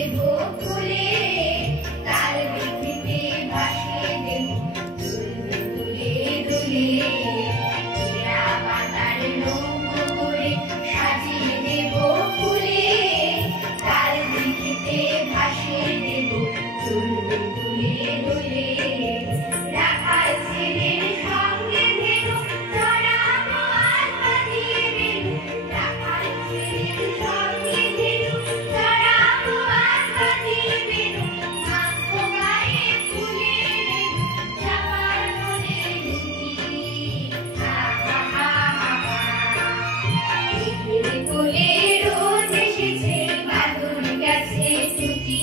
দেব ফুলে তার বিচিতে ভাসিয়ে দেব দুলবে দুলে দুলে টিয়া পাতার নৌকো করে সাজিয়ে দেব ফুলে তার বিচিতে ভাসিয়ে দেব দুলবে দুলে দুলে রাখাল ছেলের সঙ্গে ধেনু চড়াবো আর বাঁধিয়ে বেনু রাখাল ছেলের সঙ্গে ধেনু চড়াবো আর বাঁধিয়ে বেনু মাখবো গায়ে ফুলের রেণু চাপার মনে লুটি হা হা হা হা কোলে রোদ এসেছে বাদল গেছে ছুটি।